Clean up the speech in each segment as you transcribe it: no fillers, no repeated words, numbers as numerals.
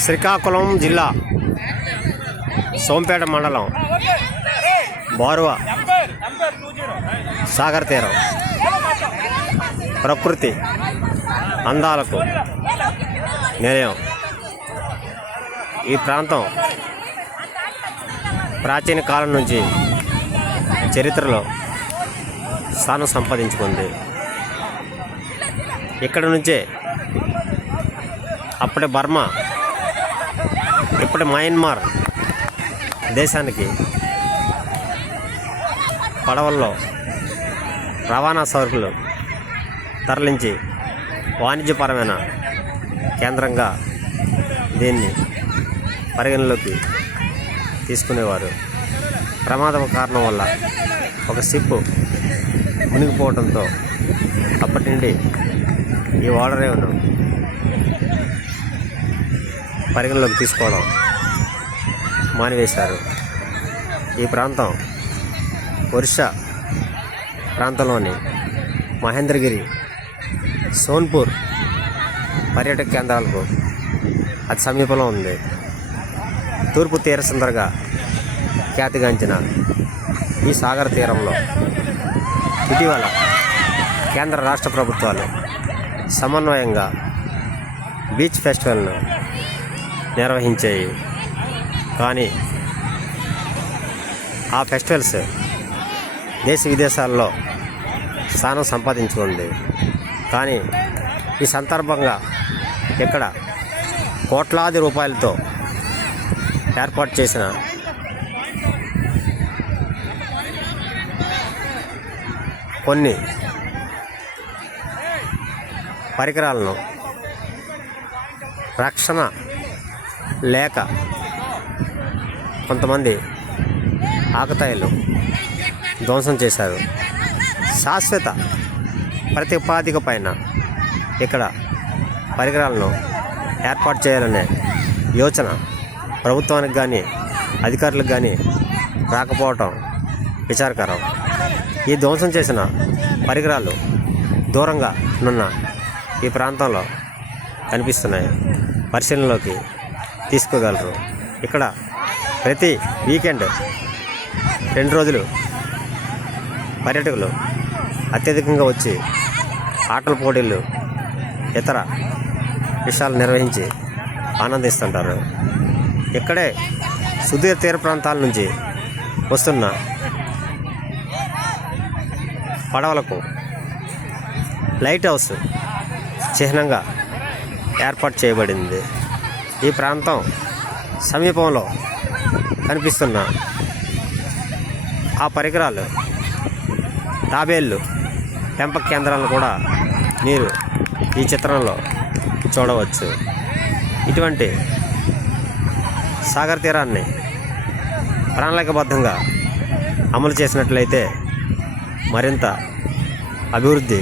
శ్రీకాకుళం జిల్లా సోంపేట మండలం బారువ సాగర్ తీరం ప్రకృతి అందాలకు నిలయం. ఈ ప్రాంతం ప్రాచీన కాలం నుంచి చరిత్రలో స్థానం సంపాదించుకుంది. ఇక్కడ నుంచే అప్పటి బర్మా, ఇప్పటి మయన్మార్ దేశానికి పడవల్లో రవాణా సరుకులు తరలించి వాణిజ్యపరమైన కేంద్రంగా దీన్ని పరిగణలోకి తీసుకునేవారు. ప్రమాదం కారణం వల్ల ఒక షిప్ మునిగిపోవడంతో అప్పటి నుండి ఈ ఓడరేవును పరిగణలోకి తీసుకోవడం మానివేశారు. ఈ ప్రాంతం ఒరిస్సా ప్రాంతంలోని మహేంద్రగిరి, సోన్పూర్ పర్యాటక కేంద్రాలకు అతి సమీపంలో ఉంది. తూర్పు తీర సుందరగా ఖ్యాతిగాంచిన ఈ సాగర్ తీరంలో ఇటీవల కేంద్ర రాష్ట్ర ప్రభుత్వాలు సమన్వయంగా బీచ్ ఫెస్టివల్ను నిర్వహించాయి. కానీ ఆ ఫెస్టివల్స్ దేశ విదేశాల్లో స్థానం సంపాదించుకుంది. కానీ ఈ సందర్భంగా ఇక్కడ కోట్లాది రూపాయలతో ఏర్పాటు చేసిన కొన్ని పరికరాలను రక్షణ లేక కొంతమంది ఆకతాయిలు ధ్వంసం చేశారు. శాశ్వత ప్రతిపాదిక పైన ఇక్కడ పరికరాలను ఏర్పాటు చేయాలనే యోచన ప్రభుత్వానికి కానీ అధికారులకు కానీ రాకపోవటం విచారకరం. ఈ ధ్వంసం చేసిన పరికరాలు దూరంగా నున్న ఈ ప్రాంతంలో కనిపిస్తున్నాయి. పరిశీలనలోకి తీసుకోగలరు. ఇక్కడ ప్రతి వీకెండ్ 2 రోజులు పర్యాటకులు అత్యధికంగా వచ్చి ఆటల పోటీలు, ఇతర విషయాలు నిర్వహించి ఆనందిస్తుంటారు. ఇక్కడే సుదూర తీర ప్రాంతాల నుంచి వస్తున్న పడవలకు లైట్ హౌస్ చిహ్నంగా ఏర్పాటు చేయబడింది. ఈ ప్రాంతం సమీపంలో కనిపిస్తున్న ఆ పరికరాలు, తాబేళ్ళు పెంపక కేంద్రాలను కూడా మీరు ఈ చిత్రంలో చూడవచ్చు. ఇటువంటి సాగర్ తీరాన్ని ప్రణాళికాబద్ధంగా అమలు చేసినట్లయితే మరింత అభివృద్ధి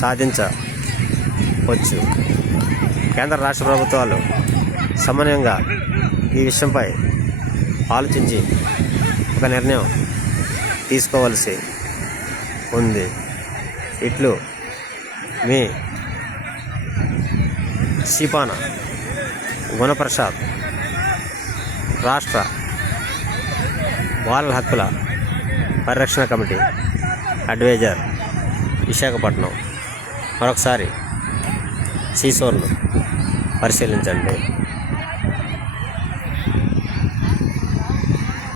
సాధించవచ్చు. కేంద్ర రాష్ట్ర ప్రభుత్వాలు సమన్వయంగా ఈ విషయంపై ఆలోచించి ఒక నిర్ణయం తీసుకోవలసి ఉంది. ఇట్లు మీ శిపాన గుణప్రసాద్, రాష్ట్ర బాలల హక్కుల పరిరక్షణ కమిటీ అడ్వైజర్, విశాఖపట్నం. మరొకసారి సీసోర్ను పరిశీలించండి.